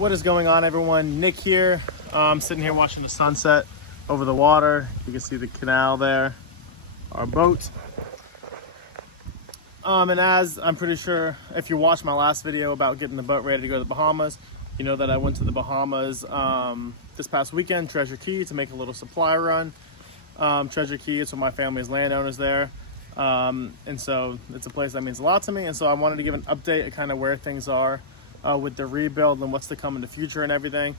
What is going on, everyone? Nick here. I'm sitting here watching the sunset over the water. You can see the canal there, our boat. And as I'm pretty sure if you watched my last video about getting the boat ready to go to the Bahamas, you know that I went to the Bahamas this past weekend, Treasure Cay, to make a little supply run. Treasure Cay is where my family's landowners there. And so it's a place that means a lot to me. And so I wanted to give an update of kind of where things are with the rebuild and what's to come in the future and everything.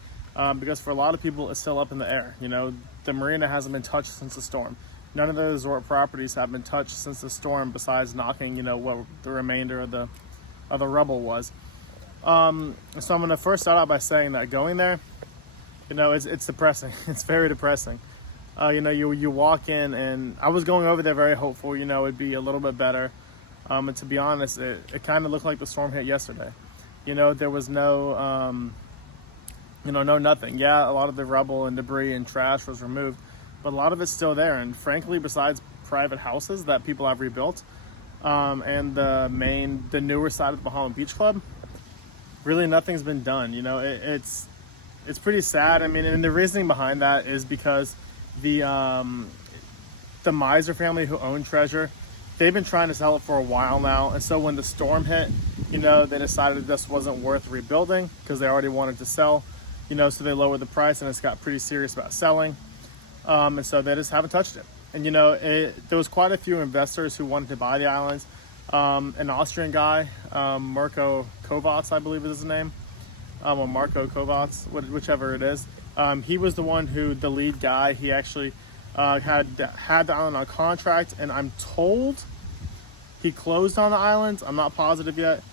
Because for a lot of people, it's still up in the air. You know, the marina hasn't been touched since the storm. None of the resort properties have been touched since the storm, besides knocking, you know, what the remainder of the rubble was. So I'm going to first start out by saying that going there, you know, it's depressing. It's very depressing. You know, you walk in, and I was going over there very hopeful, you know, it'd be a little bit better. And to be honest, it kind of looked like the storm hit yesterday. You know, there was no, you know, no nothing. Yeah, a lot of the rubble and debris and trash was removed, but a lot of it's still there. And frankly, besides private houses that people have rebuilt, and the newer side of the Bahama Beach Club, really nothing's been done. You know, it's pretty sad. I mean, and the reasoning behind that is because the Miser family who own Treasure, they've been trying to sell it for a while now. And so when the storm hit, you know, they decided this wasn't worth rebuilding because they already wanted to sell, you know, so they lowered the price and it's got pretty serious about selling. And so they just haven't touched it. And, you know, there was quite a few investors who wanted to buy the islands. An Austrian guy, Marco Kovacs, I believe is his name, or Marco Kovacs, whichever it is. He was the one the lead guy. He actually had the island on contract, and I'm told he closed on the island. I'm not positive yet.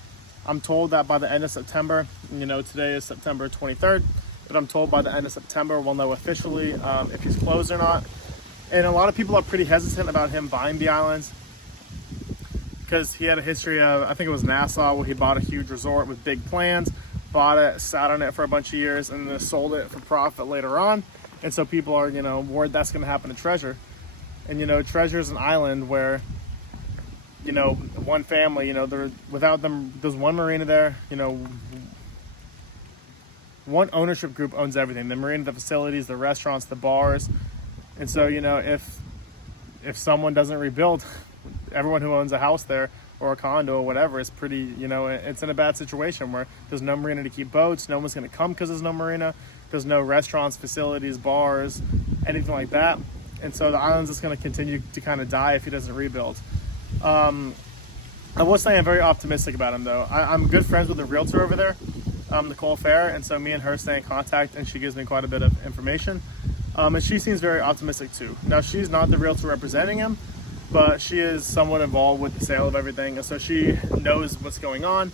I'm told that by the end of September, you know, today is September 23rd, but I'm told by the end of September we'll know officially if he's closed or not. And a lot of people are pretty hesitant about him buying the islands because he had a history of, I think it was Nassau, where he bought a huge resort with big plans, bought it, sat on it for a bunch of years, and then sold it for profit later on. And so people are, you know, worried that's going to happen to Treasure. And, you know, Treasure is an island where, you know, one family, you know, without them, there's one marina there, you know, one ownership group owns everything, the marina, the facilities, the restaurants, the bars. And so, you know, if someone doesn't rebuild, everyone who owns a house there or a condo or whatever is pretty, you know, it's in a bad situation where there's no marina to keep boats, no one's going to come because there's no marina, there's no restaurants, facilities, bars, anything like that. And so the island's just going to continue to kind of die if he doesn't rebuild. I will say I'm very optimistic about him, though. I'm good friends with the realtor over there, Nicole Fair, and so me and her stay in contact, and she gives me quite a bit of information. And she seems very optimistic too. Now, she's not the realtor representing him, but she is somewhat involved with the sale of everything, and so she knows what's going on,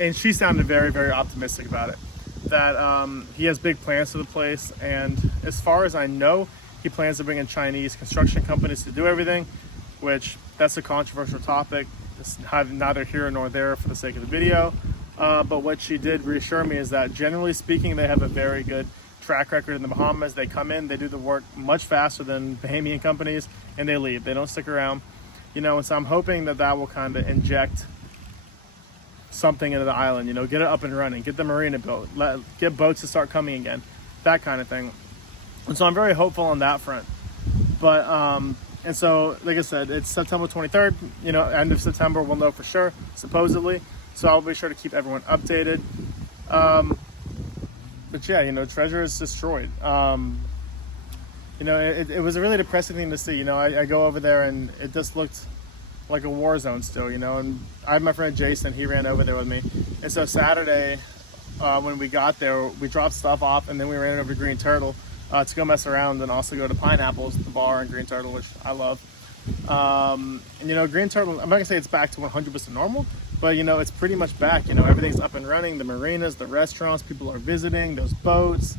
and she sounded very, very optimistic about it, that he has big plans for the place. And as far as I know, he plans to bring in Chinese construction companies to do everything, which that's a controversial topic. It's neither here nor there for the sake of the video, but what she did reassure me is that generally speaking, they have a very good track record in the Bahamas. They come in, they do the work much faster than Bahamian companies, and they leave. They don't stick around, you know. And so I'm hoping that will kind of inject something into the island, you know, get it up and running, get the marina built, get boats to start coming again, that kind of thing. And so I'm very hopeful on that front. But and so, like I said, it's September 23rd, you know, end of September, we'll know for sure, supposedly. So I'll be sure to keep everyone updated. But yeah, you know, Treasure is destroyed. You know, it was a really depressing thing to see. You know, I go over there and it just looked like a war zone still, you know. And I had my friend Jason, he ran over there with me. And so Saturday, when we got there, we dropped stuff off, and then we ran over to Green Turtle to go mess around and also go to Pineapples, the bar in Green Turtle, which I love. And, you know, Green Turtle, I'm not gonna say it's back to 100% normal, but, you know, it's pretty much back. You know, everything's up and running, the marinas, the restaurants, people are visiting, those boats.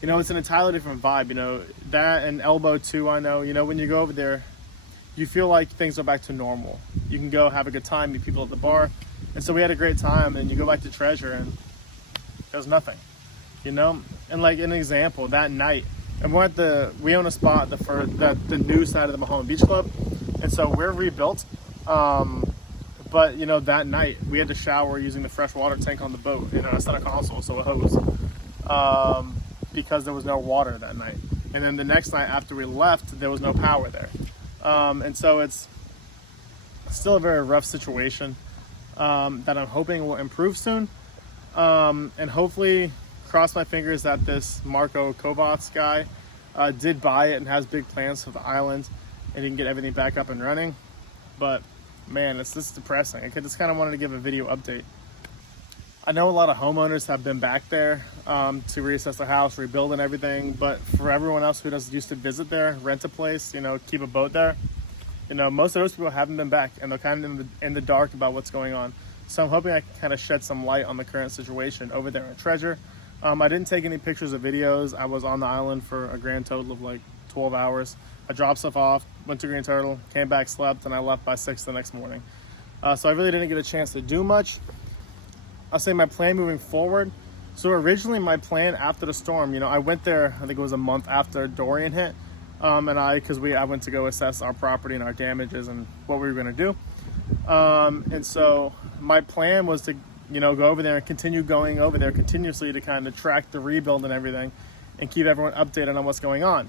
You know, it's an entirely different vibe, you know. That and Elbow too, I know. You know, when you go over there, you feel like things are back to normal. You can go have a good time, meet people at the bar. And so we had a great time, and you go back to Treasure and there's nothing, you know. And like an example, that night, and we own a spot for the new side of the Bahama Beach Club, and so we're rebuilt. But, you know, that night we had to shower using the fresh water tank on the boat. You know, it's not a console, so a hose. because there was no water that night. And then the next night after we left, there was no power there. And so it's still a very rough situation that I'm hoping will improve soon. And hopefully, cross my fingers that this Marko Kovacs guy did buy it and has big plans for the island and he can get everything back up and running. But man, it's just depressing. I just kind of wanted to give a video update. I know a lot of homeowners have been back there to reassess their house, rebuild and everything, but for everyone else who just used to visit there, rent a place, you know, keep a boat there, you know, most of those people haven't been back and they're kind of in the dark about what's going on. So I'm hoping I can kind of shed some light on the current situation over there at Treasure. I didn't take any pictures or videos. I was on the island for a grand total of like 12 hours. I dropped stuff off, went to Green Turtle, came back, slept, and I left by 6 the next morning. So I really didn't get a chance to do much. I'll say my plan moving forward. So originally my plan after the storm, you know, I went there, I think it was a month after Dorian hit. I went to go assess our property and our damages and what we were gonna do. And so my plan was to, you know, go over there and continue going over there continuously to kind of track the rebuild and everything and keep everyone updated on what's going on.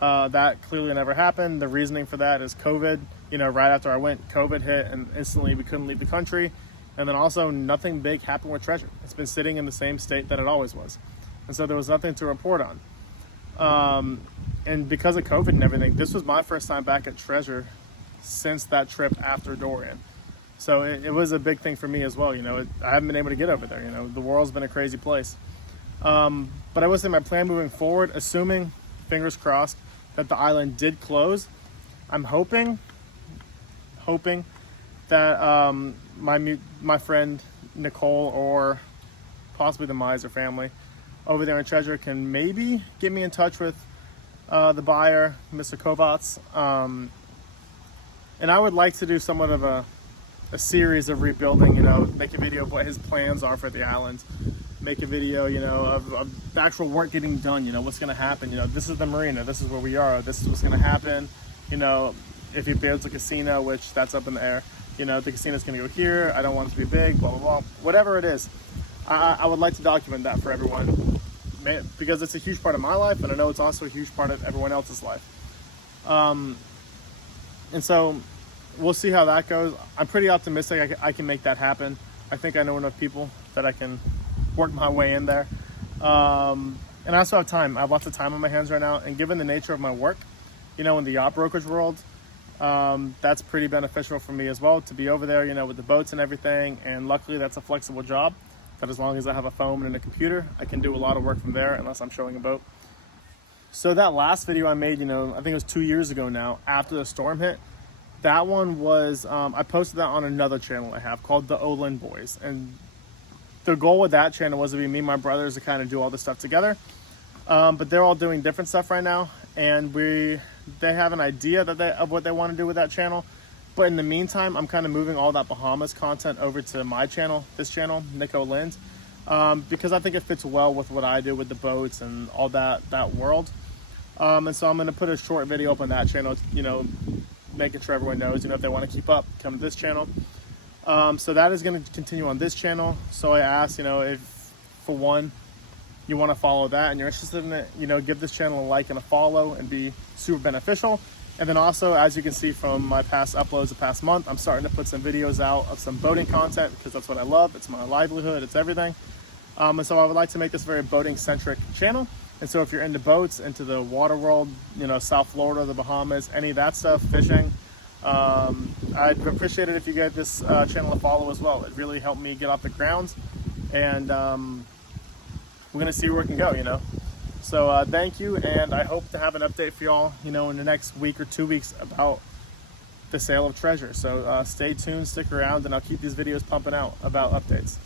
That clearly never happened. The reasoning for that is COVID. You know, right after I went, COVID hit and instantly we couldn't leave the country. And then also nothing big happened with Treasure. It's been sitting in the same state that it always was. And so there was nothing to report on. And because of COVID and everything, this was my first time back at Treasure since that trip after Dorian. So it was a big thing for me as well. You know, I haven't been able to get over there. You know, the world's been a crazy place. But I would say my plan moving forward, assuming, fingers crossed, that the island did close, I'm hoping that my friend Nicole or possibly the Miser family over there in Treasure can maybe get me in touch with the buyer, Mr. Kovacs. And I would like to do somewhat of a series of rebuilding, you know, make a video of what his plans are for the island, make a video, you know, of the actual work getting done, you know, what's going to happen, you know, this is the marina, this is where we are, this is what's going to happen, you know, if he builds a casino, which that's up in the air, you know, the casino's going to go here, I don't want it to be big, blah, blah, blah, whatever it is. I would like to document that for everyone because it's a huge part of my life, and I know it's also a huge part of everyone else's life. And so we'll see how that goes. I'm pretty optimistic I can make that happen. I think I know enough people that I can work my way in there. And I also have time. I have lots of time on my hands right now. And given the nature of my work, you know, in the yacht brokerage world, that's pretty beneficial for me as well to be over there, you know, with the boats and everything. And luckily that's a flexible job that as long as I have a phone and a computer, I can do a lot of work from there unless I'm showing a boat. So that last video I made, you know, I think it was 2 years ago now, after the storm hit, that one was, I posted that on another channel I have called The Olin Boys. And the goal with that channel was to be me and my brothers to kind of do all this stuff together. But they're all doing different stuff right now. And they have an idea of what they want to do with that channel. But in the meantime, I'm kind of moving all that Bahamas content over to my channel, this channel, Nico Lind, because I think it fits well with what I do with the boats and all that world. And so I'm going to put a short video up on that channel, you know, making sure everyone knows, you know, if they want to keep up, come to this channel. So that is going to continue on this channel. So I asked, you know, if for one, you want to follow that and you're interested in it, you know, give this channel a like and a follow and be super beneficial. And then also, as you can see from my past uploads the past month, I'm starting to put some videos out of some boating content because that's what I love. It's my livelihood, it's everything. And so I would like to make this a very boating centric channel. And so if you're into boats, into the water world, you know, South Florida, the Bahamas, any of that stuff, fishing, I'd appreciate it if you gave this channel a follow as well. It really helped me get off the ground, and we're gonna see where we can go, you know. So thank you, and I hope to have an update for y'all, you know, in the next week or 2 weeks about the sale of Treasure. So stay tuned, stick around, and I'll keep these videos pumping out about updates.